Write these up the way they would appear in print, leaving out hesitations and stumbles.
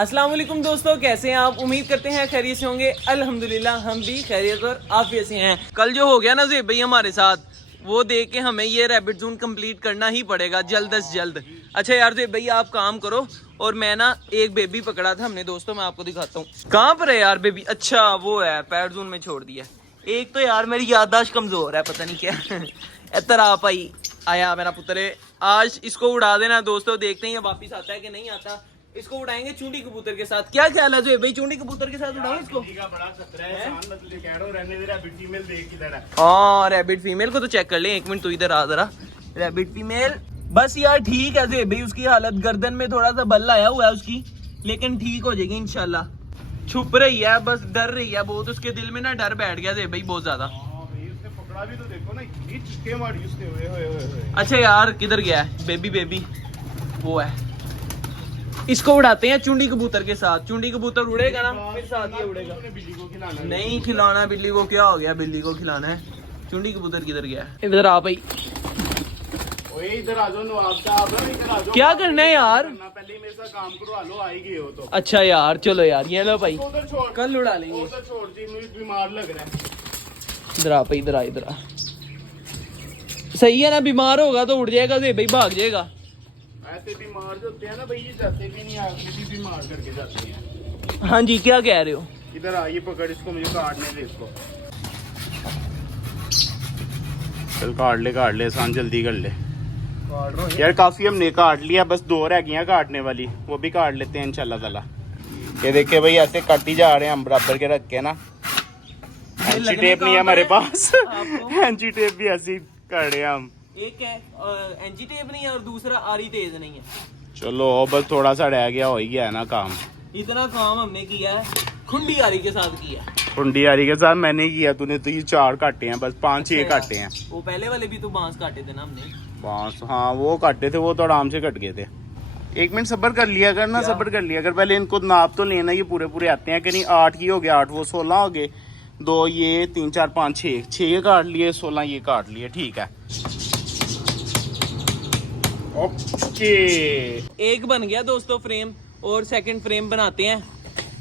अस्सलाम वालेकुम दोस्तों, कैसे हैं आप? उम्मीद करते हैं खैरियत से होंगे। अल्हम्दुलिल्लाह हम भी खैरियत और आफियत से हैं। कल जो हो गया ना ज़ेब भाई हमारे साथ, वो देख के हमें ये रैबिट जोन कंप्लीट करना ही पड़ेगा जल्द से जल्द। अच्छा यार ज़ेब भाई आप काम करो, और मैं ना एक बेबी पकड़ा था हमने दोस्तों, मैं आपको दिखाता हूँ। कहाँ पर है यार बेबी? अच्छा वो है, पैड जोन में छोड़ दिया। एक तो यार मेरी याददाश्त कमजोर है, पता नहीं क्या। इधर आप आई आया मेरा पुत्र है। आज इसको उड़ा देना दोस्तों, देखते हैं ये वापिस आता है कि नहीं आता। इसको उड़ाएंगे चूंडी कबूतर के साथ। क्या ख्याल है जो भाई, चूंडी कबूतर के साथ उड़ाऊं इसको? हाँ रैबिट फीमेल को तो चेक कर ले, एक मिनट तो इधर आ जरा। रैबिट फीमेल बस यार ठीक है जो भाई, उसकी हालत गर्दन में थोड़ा सा बल आया हुआ है उसकी, लेकिन ठीक हो जाएगी इंशाल्लाह। छुप रही है बस, डर रही है बहुत, उसके दिल में ना डर बैठ गया जो भाई बहुत ज्यादा। भी तो देखो ना, इतनी चिक्के मारी उसने। ओए। अच्छा यार किधर गया है बेबी? वो है, इसको उड़ाते हैं चुंडी कबूतर के साथ। चुंडी कबूतर उड़ेगा ना फिर साथ ये उड़ेगा। बिल्ली को खिलाना नहीं खिलाना बिल्ली को, क्या हो गया? बिल्ली को खिलाना है। चुंडी कबूतर किधर गया? इधर आ भाई। ओए इधर आ जाओ नवाब साहब, इधर आ जाओ। क्या करना है यार? पहले मेरे साथ काम करवा लो, आई गए हो तो। अच्छा यार चलो यार, ये लो भाई, उधर छोड़, कल उड़ा लेंगे। उधर छोड़ जी, मुझे बीमार लग रहा है। इधर आ भाई, इधर आ। सही है ना, बीमार होगा तो उड़ जाएगा भाई, भाग जाएगा। ऐसे बीमार जो होते हैं ना भाई, ये जाते भी नहीं, आगे भी बीमार करके जाते हैं। हाँ जी क्या कह रहे हो? इधर आइए, पकड़ इसको, मुझे काटने दे इसको। चल काट ले आसान, जल्दी कर ले यार। काफी हमने काट लिया, बस 2 रह गई काटने वाली, वो भी काट लेते हैं इंशाल्लाह ताला। ये देखिए भाई, ऐसे कट ही जा रहे हैं हम बराबर के रख के ना। हैंची टेप नहीं है हमारे पास। हैंची टेप भी ऐसी कर रहे हैं हम। एक है एंजी टेप नहीं है और दूसरा आरी तेज नहीं है। चलो बस थोड़ा सा रह गया, हो ही गया है ना काम। इतना काम हमने किया है, खुंडी आरी के साथ किया। कुंडी आरी के साथ मैंने किया, तूने तो ये 4 काटे हैं, बस 5-6 काटे हैं। वो पहले वाले भी तो बांस काटे थे ना हमने। बांस हाँ वो काटे थे, वो तो आराम से कट गए थे। 1 मिनट सब्र कर लिया कर ना, सब्र कर लिया कर। पहले इनको नाप तो लेना, ये पूरे आते हैं कि नहीं। 8 ये हो गया, 8 वो 16 हो गए, 2 ये 3 4 5 6 काट लिए, 16 ये काट लिए, ठीक है ओके। एक बन गया दोस्तों फ्रेम, और सेकंड फ्रेम बनाते हैं।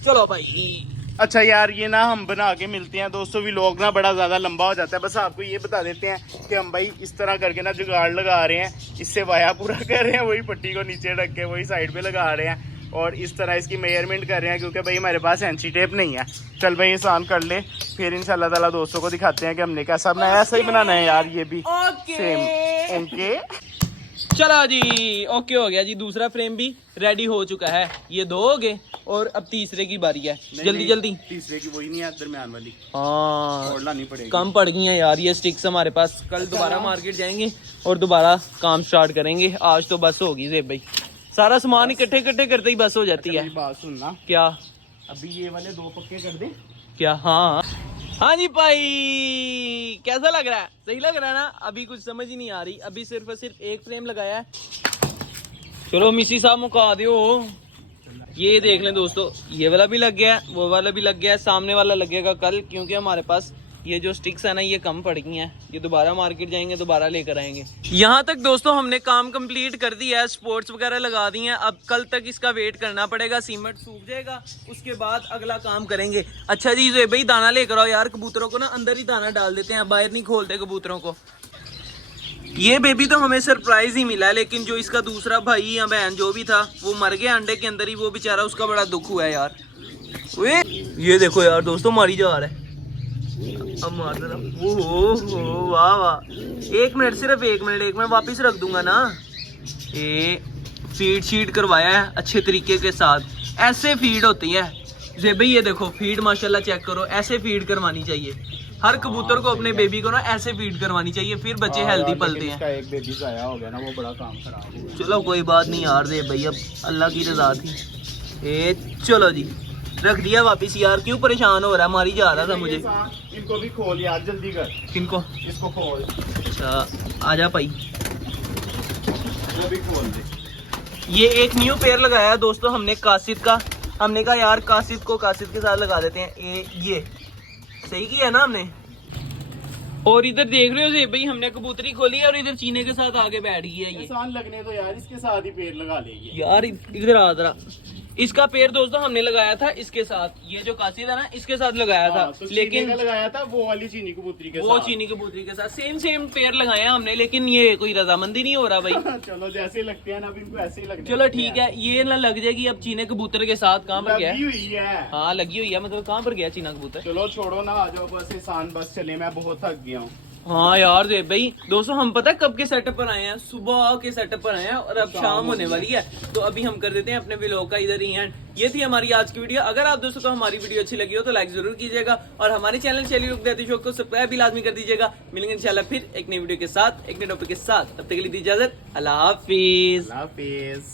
चलो भाई। अच्छा यार ये ना हम बना के मिलते हैं दोस्तों। व्लॉग ना बड़ा ज़्यादा लंबा हो जाता है, बस आपको ये बता देते हैं कि हम भाई इस तरह करके ना जुगाड़ लगा रहे हैं, इससे वाया पूरा कर रहे हैं, वही पट्टी को नीचे रख के वही साइड पे लगा रहे हैं, और इस तरह इसकी मेजरमेंट कर रहे हैं, क्योंकि भाई हमारे पास हैंची टेप नहीं है। चल भाई आसान कर ले, फिर इंशाल्लाह ताला दोस्तों को दिखाते हैं कि हमने कैसा बनाया। ऐसा ही बनाना है यार, ये भी सेम। ओके चला जी, ओके हो गया जी। दूसरा फ्रेम भी रेडी हो चुका है। ये 2 हो गए और अब तीसरे की बारी है। जल्दी तीसरे की वही नहीं है, दरमियान वाली। हाँ और लानी पड़ेगी, कम पड़ गई हैं यार ये स्टिक्स हमारे पास। कल दोबारा मार्केट जाएंगे और दोबारा काम स्टार्ट करेंगे। आज तो बस होगी ज़ेब भाई, सारा सामान इकट्ठे करते ही बस हो जाती है। बात सुनना, क्या? अभी ये वाले 2 पक्के कर दे क्या? हाँ जी भाई, कैसा लग रहा है? सही लग रहा है ना? अभी कुछ समझ ही नहीं आ रही, अभी सिर्फ और सिर्फ एक फ्रेम लगाया है। चलो मिसी साहब मुका दो। ये देख लें दोस्तों, ये वाला भी लग गया है, वो वाला भी लग गया है, सामने वाला लगेगा कल, क्योंकि हमारे पास ये जो स्टिक्स है ना ये कम पड़ गई हैं। ये दोबारा मार्केट जाएंगे, दोबारा लेकर आएंगे। यहाँ तक दोस्तों हमने काम कंप्लीट कर दिया है, स्पोर्ट्स वगैरह लगा दी हैं। अब कल तक इसका वेट करना पड़ेगा, सीमेंट सूख जाएगा, उसके बाद अगला काम करेंगे। अच्छा जी जो भाई दाना लेकर आओ यार, कबूतरों को ना अंदर ही दाना डाल देते हैं, बाहर नहीं खोलते कबूतरों को। ये बेबी तो हमें सरप्राइज ही मिला, लेकिन जो इसका दूसरा भाई या बहन जो भी था वो मर गया अंडे के अंदर ही। वो बेचारा, उसका बड़ा दुख हुआ है यार। ये देखो यार दोस्तों, मारी जा रहा है। अब मार दे रहा। ओहो वाह वाह। 1 मिनट, सिर्फ 1 मिनट वापिस रख दूंगा ना। ये फीड शीड करवाया है अच्छे तरीके के साथ। ऐसे फीड होती है जे भाई, ये देखो फीड माशाल्लाह चेक करो, ऐसे फीड करवानी चाहिए हर कबूतर को। अपने बेबी को ना ऐसे फीड करवानी चाहिए, फिर बच्चे हेल्दी पलते हैं। एक बेबी जाया हो गया ना, वो बड़ा काम खराब हो गया। चलो कोई बात नहीं यार जे भाई, अब अल्लाह की रजा थी। चलो जी रख दिया वापिस। यार क्यों परेशान हो रहा है? मारी जा रहा था मुझे। इनको भी खोल यार, जल्दी कर। किनको? इसको खोल। अच्छा आजा भाई, वो भी खोल दे। ये एक न्यू पेयर लगाया है दोस्तों हमने कासिद का। हमने कहा यार कासिद को कासिद के साथ लगा देते हैं। ये सही किया ना हमने। और इधर देख रहे हो जी भाई, हमने कबूतरी खोली और इधर चीने के साथ आगे बैठ गई है। ये आसान लगने तो यार, इसके साथ ही पेड़ लगा ले। यार इधर आ जरा, इसका पेड़ दोस्तों हमने लगाया था इसके साथ, ये जो कासी था ना इसके साथ लगाया था, तो लेकिन चीनी का लगाया था वो वाली चीनी कबूतरी के वो साथ। चीनी कबूतरी के साथ सेम पेड़ लगाए हैं हमने, लेकिन ये कोई रजामंदी नहीं हो रहा भाई। चलो जैसे लगते हैं ना, अब इनको ऐसे ही लगते चलो ठीक है, ये ना लग जाएगी अब चीने कबूतर के साथ। कहाँ पर गया? लगी हुई है। हाँ लगी हुई है, मतलब कहाँ पर गया चीना कबूतर? चलो छोड़ो ना, आ जाओ बस एहसान, बस चले, मैं बहुत थक गया हूँ। हाँ यार देव भाई, दोस्तों हम पता है कब के सेटअप पर आए हैं? सुबह के सेटअप पर आए हैं और अब शाम होने वाली है, तो अभी हम कर देते हैं अपने व्लॉग का इधर ही एंड। ये थी हमारी आज की वीडियो। अगर आप दोस्तों को हमारी वीडियो अच्छी लगी हो तो लाइक जरूर कीजिएगा और हमारे चैनल शैली लुक देती शो को सब्सक्राइब भी लाजमी कर दीजिएगा। मिलेंगे इंशाल्लाह फिर एक नई वीडियो के साथ, एक नई टॉपिक के साथ। तब तक के लिए दी इजाजत, अल्लाह हाफिज। अल्लाह हाफिज।